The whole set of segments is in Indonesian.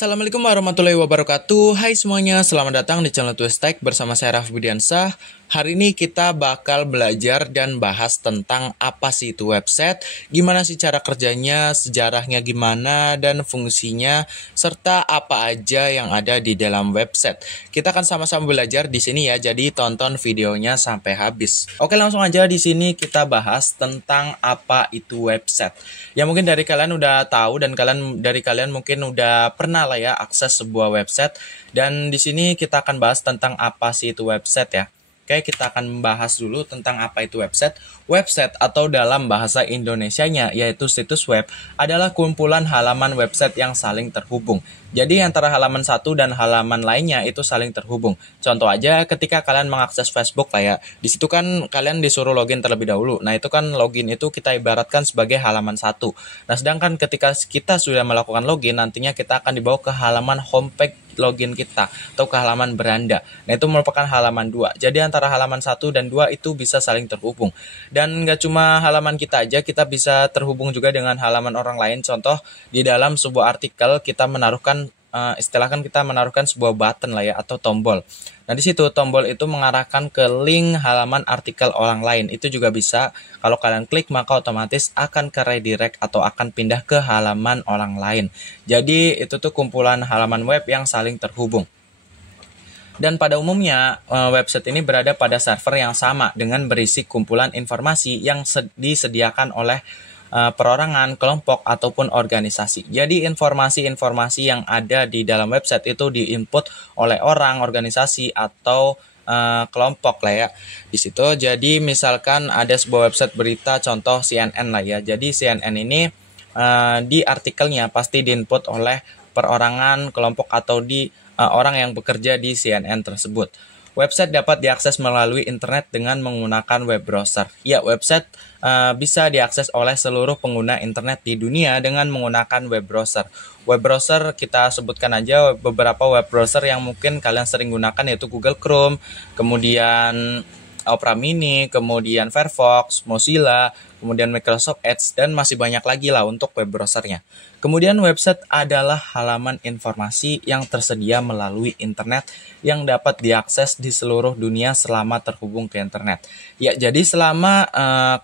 Assalamualaikum warahmatullahi wabarakatuh. Hai semuanya, selamat datang di channel Twistek bersama saya Raffi Budiansah. Hari ini kita bakal belajar dan bahas tentang apa sih itu website, gimana sih cara kerjanya, sejarahnya gimana, dan fungsinya, serta apa aja yang ada di dalam website. Kita akan sama-sama belajar di sini ya, jadi tonton videonya sampai habis. Oke, langsung aja di sini kita bahas tentang apa itu website. Ya mungkin dari kalian udah tahu dan dari kalian mungkin udah pernah lah ya akses sebuah website, dan di sini kita akan bahas tentang apa sih itu website ya. Oke, kita akan membahas dulu tentang apa itu website. Website atau dalam bahasa Indonesianya yaitu situs web adalah kumpulan halaman website yang saling terhubung. Jadi antara halaman satu dan halaman lainnya itu saling terhubung. Contoh aja ketika kalian mengakses Facebook lah ya. Di situ kan kalian disuruh login terlebih dahulu. Nah, itu kan login itu kita ibaratkan sebagai halaman satu. Nah, sedangkan ketika kita sudah melakukan login, nantinya kita akan dibawa ke halaman homepage login kita atau ke halaman beranda. Nah, itu merupakan halaman 2. Jadi antara halaman 1 dan 2 itu bisa saling terhubung. Dan nggak cuma halaman kita aja, kita bisa terhubung juga dengan halaman orang lain. Contoh, di dalam sebuah artikel kita menaruhkan istilahkan kita menaruhkan sebuah button lah ya atau tombol. Nah, di situ tombol itu mengarahkan ke link halaman artikel orang lain. Itu juga bisa. Kalau kalian klik maka otomatis akan ke redirect atau akan pindah ke halaman orang lain. Jadi itu tuh kumpulan halaman web yang saling terhubung. Dan pada umumnya website ini berada pada server yang sama dengan berisi kumpulan informasi yang disediakan oleh perorangan, kelompok, ataupun organisasi. Jadi informasi-informasi yang ada di dalam website itu diinput oleh orang, organisasi, atau kelompok lah ya di situ. Jadi misalkan ada sebuah website berita, contoh CNN lah ya. Jadi CNN ini di artikelnya pasti diinput oleh perorangan, kelompok, atau di orang yang bekerja di CNN tersebut. Website dapat diakses melalui internet dengan menggunakan web browser. Ya, website bisa diakses oleh seluruh pengguna internet di dunia dengan menggunakan web browser. Web browser kita sebutkan aja beberapa web browser yang mungkin kalian sering gunakan, yaitu Google Chrome, kemudian Opera Mini, kemudian Firefox, Mozilla, kemudian Microsoft Edge, dan masih banyak lagi lah untuk web browsernya. Kemudian website adalah halaman informasi yang tersedia melalui internet yang dapat diakses di seluruh dunia selama terhubung ke internet. Ya, jadi selama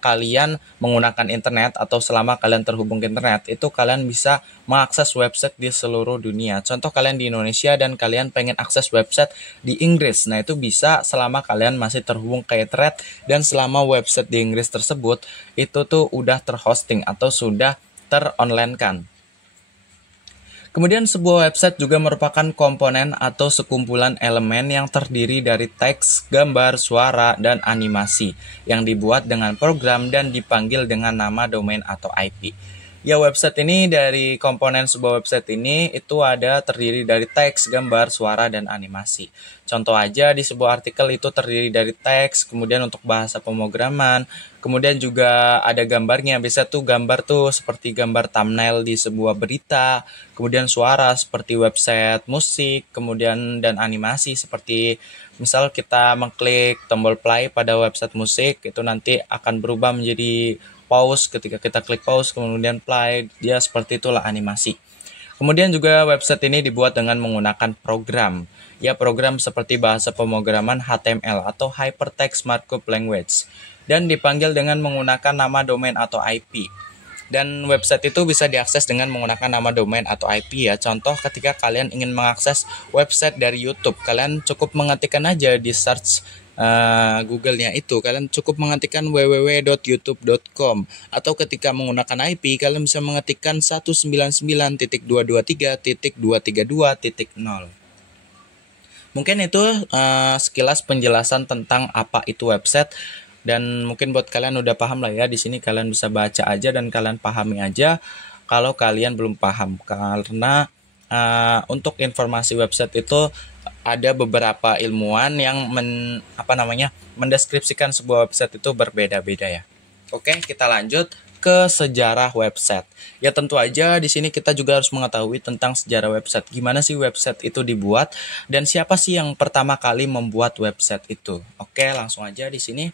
kalian menggunakan internet atau selama kalian terhubung ke internet, itu kalian bisa mengakses website di seluruh dunia. Contoh kalian di Indonesia dan kalian pengen akses website di Inggris. Nah, itu bisa selama kalian masih terhubung ke internet dan selama website di Inggris tersebut itu tuh udah terhosting atau sudah teronline-kan. Kemudian sebuah website juga merupakan komponen atau sekumpulan elemen yang terdiri dari teks, gambar, suara, dan animasi yang dibuat dengan program dan dipanggil dengan nama domain atau IP. Ya, website ini dari komponen sebuah website ini itu ada terdiri dari teks, gambar, suara, dan animasi. Contoh aja di sebuah artikel itu terdiri dari teks, kemudian untuk bahasa pemrograman, kemudian juga ada gambarnya. Biasa tuh gambar tuh seperti gambar thumbnail di sebuah berita, kemudian suara seperti website musik, kemudian dan animasi seperti misal kita mengklik tombol play pada website musik, itu nanti akan berubah menjadi pause ketika kita klik pause, kemudian play, dia seperti itulah animasi. Kemudian juga website ini dibuat dengan menggunakan program. Ya, program seperti bahasa pemrograman HTML atau Hypertext Markup Language, dan dipanggil dengan menggunakan nama domain atau IP. Dan website itu bisa diakses dengan menggunakan nama domain atau IP ya. Contoh ketika kalian ingin mengakses website dari YouTube, kalian cukup mengetikkan aja di search Google-nya itu, kalian cukup mengetikkan www.youtube.com, atau ketika menggunakan IP kalian bisa mengetikkan 199.223.232.0. Mungkin itu sekilas penjelasan tentang apa itu website, dan mungkin buat kalian udah paham lah ya. Di sini kalian bisa baca aja dan kalian pahami aja kalau kalian belum paham, karena untuk informasi website itu ada beberapa ilmuwan yang mendeskripsikan sebuah website itu berbeda-beda ya. Oke, kita lanjut ke sejarah website. Ya, tentu aja di sini kita juga harus mengetahui tentang sejarah website. Gimana sih website itu dibuat dan siapa sih yang pertama kali membuat website itu? Oke, langsung aja di sini.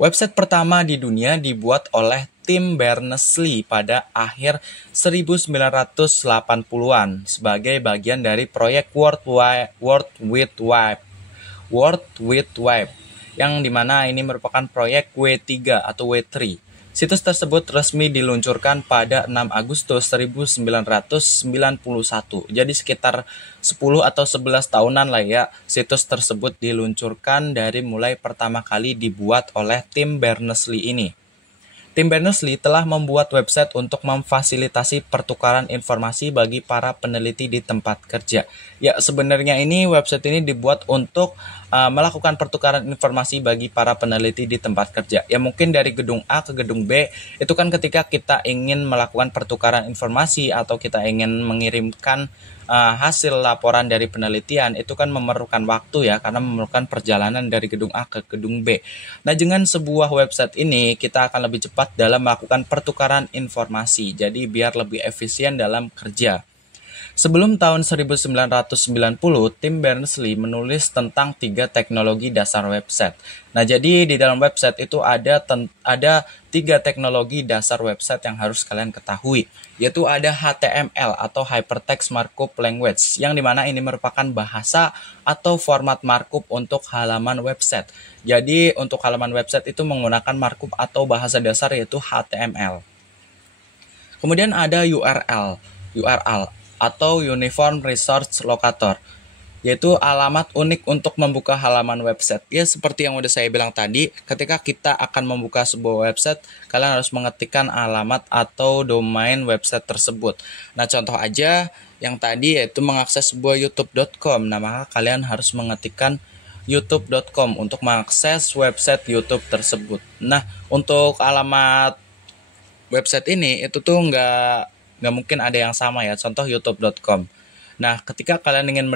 Website pertama di dunia dibuat oleh Tim Berners-Lee pada akhir 1980-an sebagai bagian dari proyek World Wide Web, yang dimana ini merupakan proyek W3 atau W3. Situs tersebut resmi diluncurkan pada 6 Agustus 1991. Jadi sekitar 10 atau 11 tahunan lah ya, situs tersebut diluncurkan dari mulai pertama kali dibuat oleh Tim Berners-Lee ini. Tim Berners-Lee telah membuat website untuk memfasilitasi pertukaran informasi bagi para peneliti di tempat kerja. Ya, sebenarnya ini website ini dibuat untuk melakukan pertukaran informasi bagi para peneliti di tempat kerja. Ya, mungkin dari gedung A ke gedung B, itu kan ketika kita ingin melakukan pertukaran informasi atau kita ingin mengirimkan hasil laporan dari penelitian, itu kan memerlukan waktu ya, karena memerlukan perjalanan dari gedung A ke gedung B. Nah, dengan sebuah website ini kita akan lebih cepat dalam melakukan pertukaran informasi, jadi biar lebih efisien dalam kerja. Sebelum tahun 1990, Tim Berners-Lee menulis tentang 3 teknologi dasar website. Nah, jadi di dalam website itu ada 3 teknologi dasar website yang harus kalian ketahui, yaitu ada HTML atau Hypertext Markup Language, yang dimana ini merupakan bahasa atau format markup untuk halaman website. Jadi untuk halaman website itu menggunakan markup atau bahasa dasar yaitu HTML. Kemudian ada URL atau Uniform Resource Locator, yaitu alamat unik untuk membuka halaman website. Ya, seperti yang udah saya bilang tadi, ketika kita akan membuka sebuah website, kalian harus mengetikkan alamat atau domain website tersebut. Nah, contoh aja yang tadi yaitu mengakses sebuah youtube.com. Nah, maka kalian harus mengetikkan youtube.com untuk mengakses website YouTube tersebut. Nah, untuk alamat website ini itu tuh nggak mungkin ada yang sama ya, contoh youtube.com. Nah, ketika kalian ingin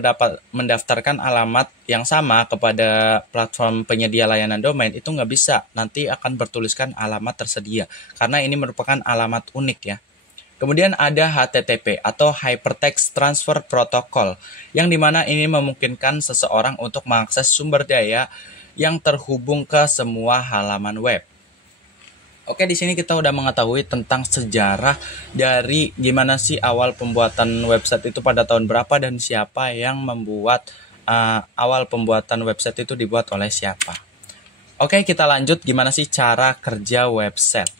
mendaftarkan alamat yang sama kepada platform penyedia layanan domain, itu nggak bisa, nanti akan bertuliskan alamat tersedia, karena ini merupakan alamat unik ya. Kemudian ada HTTP atau Hypertext Transfer Protocol, yang dimana ini memungkinkan seseorang untuk mengakses sumber daya yang terhubung ke semua halaman web. Oke, di sini kita udah mengetahui tentang sejarah dari gimana sih awal pembuatan website itu pada tahun berapa dan siapa yang membuat awal pembuatan website itu dibuat oleh siapa. Oke, kita lanjut gimana sih cara kerja website.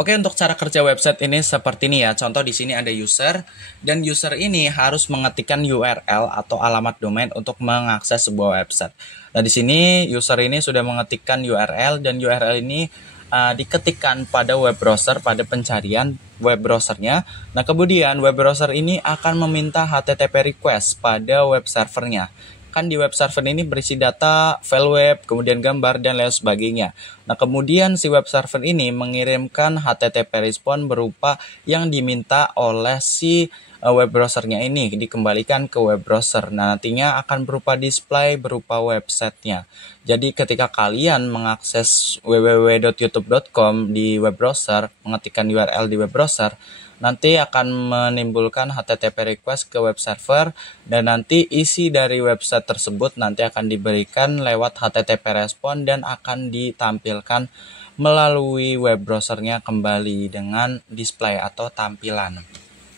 Oke, untuk cara kerja website ini seperti ini ya. Contoh di sini ada user, dan user ini harus mengetikkan URL atau alamat domain untuk mengakses sebuah website. Nah, di sini user ini sudah mengetikkan URL, dan URL ini diketikkan pada web browser, pada pencarian web browsernya. Nah, kemudian web browser ini akan meminta HTTP request pada web servernya. Kan di web server ini berisi data, file web, kemudian gambar, dan lain sebagainya. Nah, kemudian si web server ini mengirimkan HTTP respon berupa yang diminta oleh si web browsernya ini, dikembalikan ke web browser. Nah, nantinya akan berupa display berupa websitenya. Jadi ketika kalian mengakses www.youtube.com di web browser, mengetikkan URL di web browser, nanti akan menimbulkan HTTP request ke web server, dan nanti isi dari website tersebut nanti akan diberikan lewat HTTP respon dan akan ditampilkan melalui web browsernya kembali dengan display atau tampilan.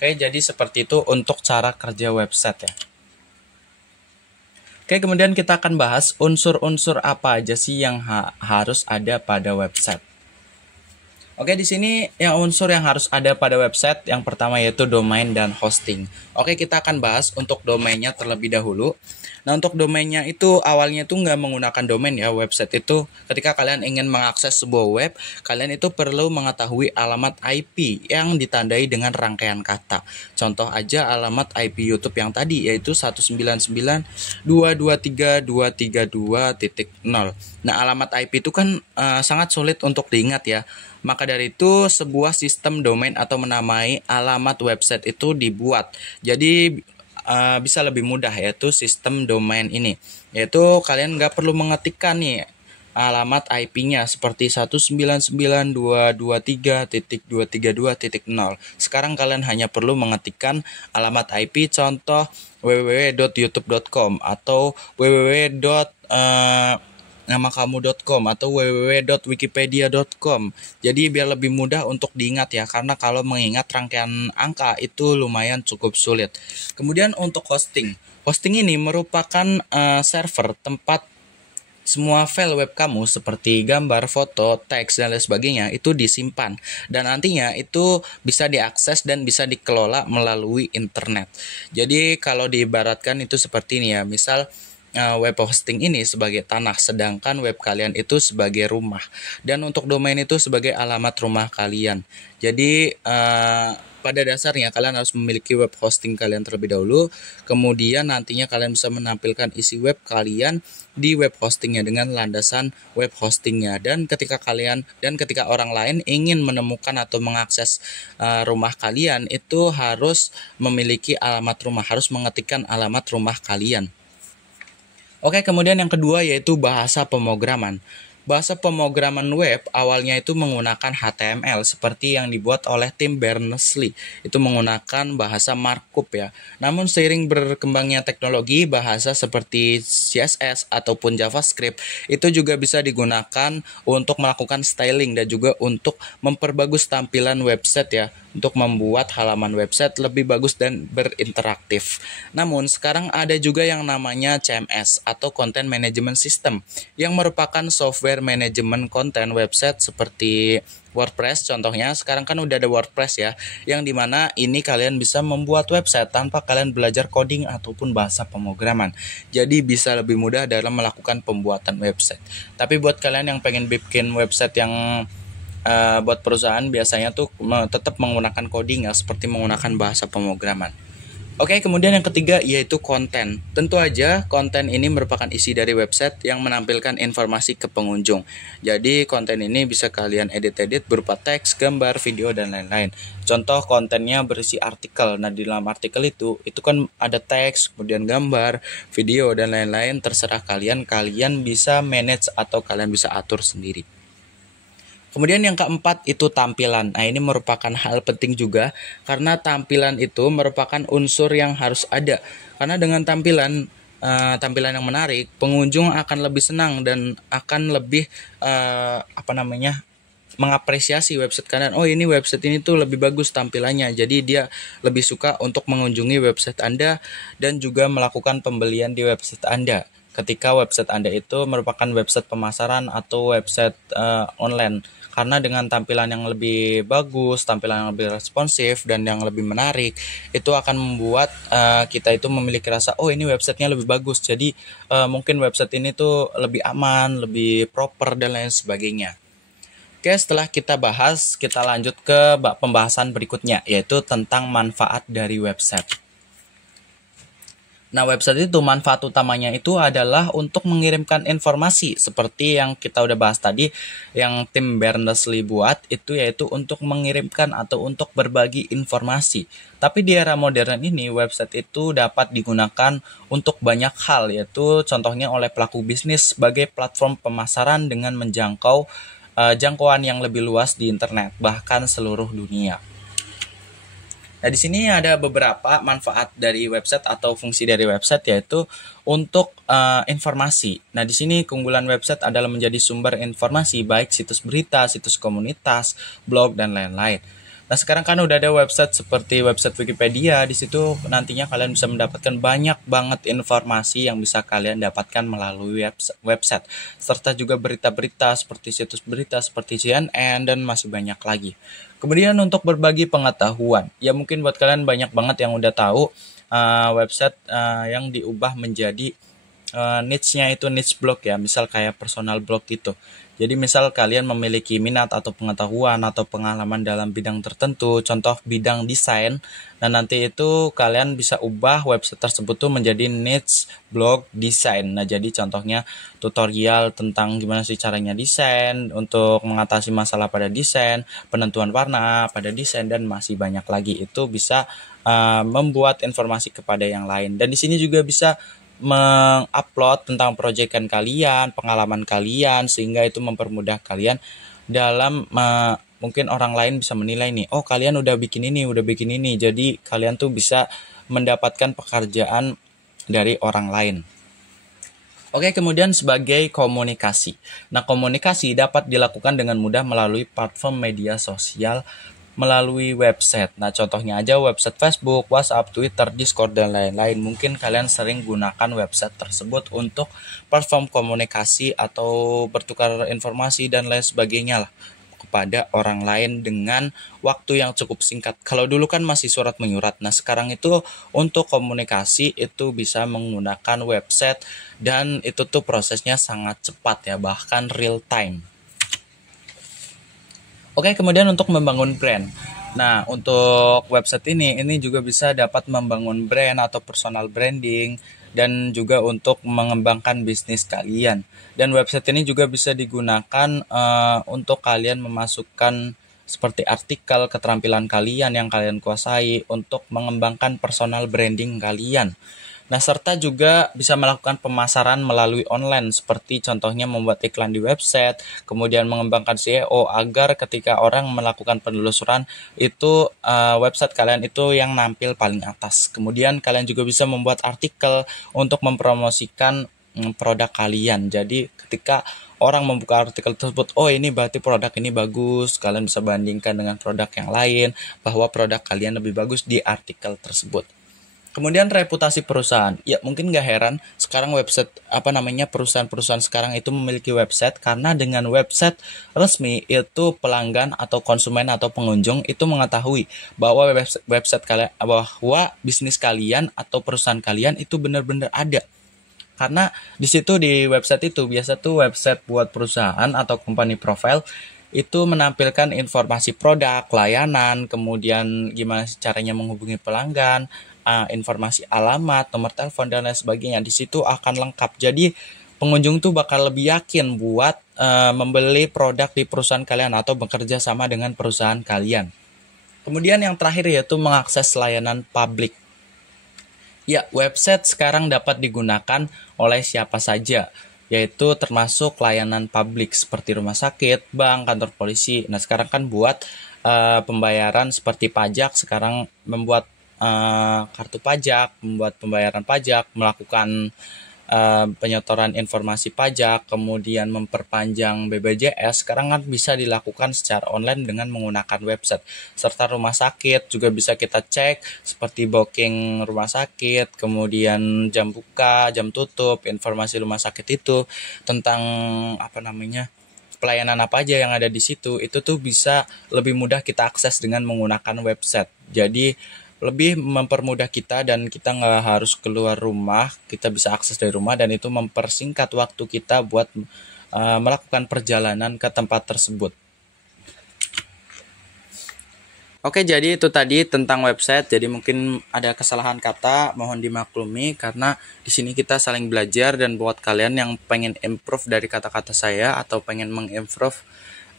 Oke, jadi seperti itu untuk cara kerja website ya. Oke, kemudian kita akan bahas unsur-unsur apa aja sih yang harus ada pada website. Oke, di sini yang unsur yang harus ada pada website yang pertama yaitu domain dan hosting. Oke, kita akan bahas untuk domainnya terlebih dahulu. Nah, untuk domainnya itu awalnya itu nggak menggunakan domain ya. Website itu ketika kalian ingin mengakses sebuah web, kalian itu perlu mengetahui alamat IP yang ditandai dengan rangkaian kata. Contoh aja alamat IP YouTube yang tadi yaitu 199.223.232.0. Nah, alamat IP itu kan sangat sulit untuk diingat ya. Maka dari itu sebuah sistem domain atau menamai alamat website itu dibuat. Jadi bisa lebih mudah, yaitu sistem domain ini. Yaitu kalian nggak perlu mengetikkan nih alamat IP-nya seperti 192.223.232.0. Sekarang kalian hanya perlu mengetikkan alamat IP contoh www.youtube.com atau namakamu.com atau www.wikipedia.com. Jadi biar lebih mudah untuk diingat ya, karena kalau mengingat rangkaian angka itu lumayan cukup sulit. Kemudian untuk hosting. Hosting ini merupakan server tempat semua file web kamu seperti gambar, foto, teks, dan lain sebagainya itu disimpan. Dan nantinya itu bisa diakses dan bisa dikelola melalui internet. Jadi kalau diibaratkan itu seperti ini ya, misal web hosting ini sebagai tanah, sedangkan web kalian itu sebagai rumah, dan untuk domain itu sebagai alamat rumah kalian. Jadi pada dasarnya kalian harus memiliki web hosting kalian terlebih dahulu, kemudian nantinya kalian bisa menampilkan isi web kalian di web hostingnya dengan landasan web hostingnya. Dan ketika orang lain ingin menemukan atau mengakses rumah kalian, itu harus memiliki alamat rumah, harus mengetikkan alamat rumah kalian. Oke, kemudian yang kedua yaitu bahasa pemrograman. Bahasa pemrograman web awalnya itu menggunakan HTML seperti yang dibuat oleh Tim Berners-Lee. Itu menggunakan bahasa markup ya. Namun seiring berkembangnya teknologi, bahasa seperti CSS ataupun JavaScript itu juga bisa digunakan untuk melakukan styling dan juga untuk memperbagus tampilan website ya, untuk membuat halaman website lebih bagus dan berinteraktif. Namun sekarang ada juga yang namanya CMS atau Content Management System yang merupakan software manajemen konten website seperti WordPress. Contohnya sekarang kan udah ada WordPress ya, yang dimana ini kalian bisa membuat website tanpa kalian belajar coding ataupun bahasa pemrograman. Jadi bisa lebih mudah dalam melakukan pembuatan website. Tapi buat kalian yang pengen bikin website yang buat perusahaan, biasanya tuh tetap menggunakan coding ya, seperti menggunakan bahasa pemrograman. Oke, kemudian yang ketiga yaitu konten. Tentu aja konten ini merupakan isi dari website yang menampilkan informasi ke pengunjung. Jadi konten ini bisa kalian edit-edit berupa teks, gambar, video, dan lain-lain. Contoh kontennya berisi artikel. Nah, di dalam artikel itu kan ada teks, kemudian gambar, video, dan lain-lain. Terserah kalian bisa manage atau kalian bisa atur sendiri. Kemudian yang keempat itu tampilan. Nah, ini merupakan hal penting juga karena tampilan itu merupakan unsur yang harus ada. Karena dengan tampilan yang menarik, pengunjung akan lebih senang dan akan lebih mengapresiasi website kalian. Oh, ini website ini tuh lebih bagus tampilannya. Jadi dia lebih suka untuk mengunjungi website Anda dan juga melakukan pembelian di website Anda. Ketika website Anda itu merupakan website pemasaran atau website online. Karena dengan tampilan yang lebih bagus, tampilan yang lebih responsif, dan yang lebih menarik, itu akan membuat kita itu memiliki rasa, oh ini websitenya lebih bagus. Jadi mungkin website ini tuh lebih aman, lebih proper, dan lain sebagainya. Oke, setelah kita bahas, kita lanjut ke pembahasan berikutnya, yaitu tentang manfaat dari website. Nah, website itu manfaat utamanya itu adalah untuk mengirimkan informasi seperti yang kita udah bahas tadi, yang Tim Berners-Lee buat itu yaitu untuk mengirimkan atau untuk berbagi informasi. Tapi di era modern ini website itu dapat digunakan untuk banyak hal, yaitu contohnya oleh pelaku bisnis sebagai platform pemasaran dengan menjangkau jangkauan yang lebih luas di internet, bahkan seluruh dunia. Nah, di sini ada beberapa manfaat dari website atau fungsi dari website, yaitu untuk informasi. Nah, di sini keunggulan website adalah menjadi sumber informasi baik situs berita, situs komunitas, blog, dan lain-lain. Nah, sekarang kan udah ada website seperti website Wikipedia. Di situ nantinya kalian bisa mendapatkan banyak banget informasi yang bisa kalian dapatkan melalui website. Serta juga berita-berita seperti situs berita seperti CNN dan masih banyak lagi. Kemudian untuk berbagi pengetahuan, ya mungkin buat kalian banyak banget yang udah tahu website yang diubah menjadi niche-nya itu niche blog ya, misal kayak personal blog gitu. Jadi misal kalian memiliki minat atau pengetahuan atau pengalaman dalam bidang tertentu, contoh bidang desain, dan nanti itu kalian bisa ubah website tersebut tuh menjadi niche blog desain. Nah, jadi contohnya tutorial tentang gimana sih caranya desain, untuk mengatasi masalah pada desain, penentuan warna pada desain, dan masih banyak lagi. Itu bisa membuat informasi kepada yang lain. Dan di sini juga bisa mengupload tentang proyekan kalian, pengalaman kalian, sehingga itu mempermudah kalian dalam mungkin orang lain bisa menilai nih, oh kalian udah bikin ini, jadi kalian tuh bisa mendapatkan pekerjaan dari orang lain. Oke, kemudian sebagai komunikasi. Nah, komunikasi dapat dilakukan dengan mudah melalui platform media sosial, melalui website. Nah, contohnya aja website Facebook, WhatsApp, Twitter, Discord, dan lain-lain. Mungkin kalian sering gunakan website tersebut untuk platform komunikasi atau bertukar informasi dan lain sebagainya lah kepada orang lain dengan waktu yang cukup singkat. Kalau dulu kan masih surat menyurat. Nah, sekarang itu untuk komunikasi itu bisa menggunakan website dan itu tuh prosesnya sangat cepat ya, bahkan real time. Oke, kemudian untuk membangun brand. Nah, untuk website ini juga bisa dapat membangun brand atau personal branding dan juga untuk mengembangkan bisnis kalian. Dan website ini juga bisa digunakan untuk kalian memasukkan seperti artikel keterampilan kalian yang kalian kuasai untuk mengembangkan personal branding kalian. Nah, serta juga bisa melakukan pemasaran melalui online seperti contohnya membuat iklan di website, kemudian mengembangkan SEO agar ketika orang melakukan penelusuran itu website kalian itu yang nampil paling atas. Kemudian kalian juga bisa membuat artikel untuk mempromosikan produk kalian. Jadi ketika orang membuka artikel tersebut, oh ini berarti produk ini bagus, kalian bisa bandingkan dengan produk yang lain bahwa produk kalian lebih bagus di artikel tersebut. Kemudian reputasi perusahaan. Ya, mungkin gak heran sekarang website perusahaan-perusahaan sekarang itu memiliki website karena dengan website resmi itu pelanggan atau konsumen atau pengunjung itu mengetahui bahwa website kalian, bahwa bisnis kalian atau perusahaan kalian itu benar-benar ada. Karena di situ di website itu biasa tuh website buat perusahaan atau company profile itu menampilkan informasi produk, layanan, kemudian gimana caranya menghubungi pelanggan, informasi alamat, nomor telepon dan lain sebagainya. Di situ akan lengkap. Jadi pengunjung tuh bakal lebih yakin buat membeli produk di perusahaan kalian atau bekerja sama dengan perusahaan kalian. Kemudian yang terakhir yaitu mengakses layanan publik. Ya, website sekarang dapat digunakan oleh siapa saja, yaitu termasuk layanan publik seperti rumah sakit, bank, kantor polisi. Nah, sekarang kan buat pembayaran seperti pajak, sekarang membuat kartu pajak, membuat pembayaran pajak, melakukan penyetoran informasi pajak, kemudian memperpanjang BPJS, sekarang kan bisa dilakukan secara online dengan menggunakan website. Serta rumah sakit juga bisa kita cek seperti booking rumah sakit, kemudian jam buka, jam tutup, informasi rumah sakit itu tentang pelayanan apa aja yang ada di situ, itu tuh bisa lebih mudah kita akses dengan menggunakan website. Jadi lebih mempermudah kita dan kita nggak harus keluar rumah, kita bisa akses dari rumah dan itu mempersingkat waktu kita buat melakukan perjalanan ke tempat tersebut. Oke, jadi itu tadi tentang website. Jadi mungkin ada kesalahan kata, mohon dimaklumi karena di sini kita saling belajar dan buat kalian yang pengen improve dari kata-kata saya atau pengen mengimprove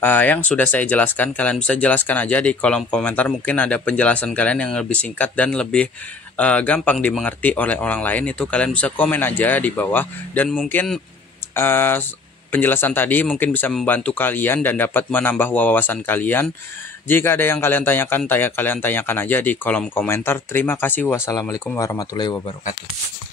yang sudah saya jelaskan, kalian bisa jelaskan aja di kolom komentar. Mungkin ada penjelasan kalian yang lebih singkat dan lebih gampang dimengerti oleh orang lain, itu kalian bisa komen aja di bawah. Dan mungkin penjelasan tadi mungkin bisa membantu kalian dan dapat menambah wawasan kalian. Jika ada yang kalian tanyakan, kalian tanyakan aja di kolom komentar. Terima kasih. Wassalamualaikum warahmatullahi wabarakatuh.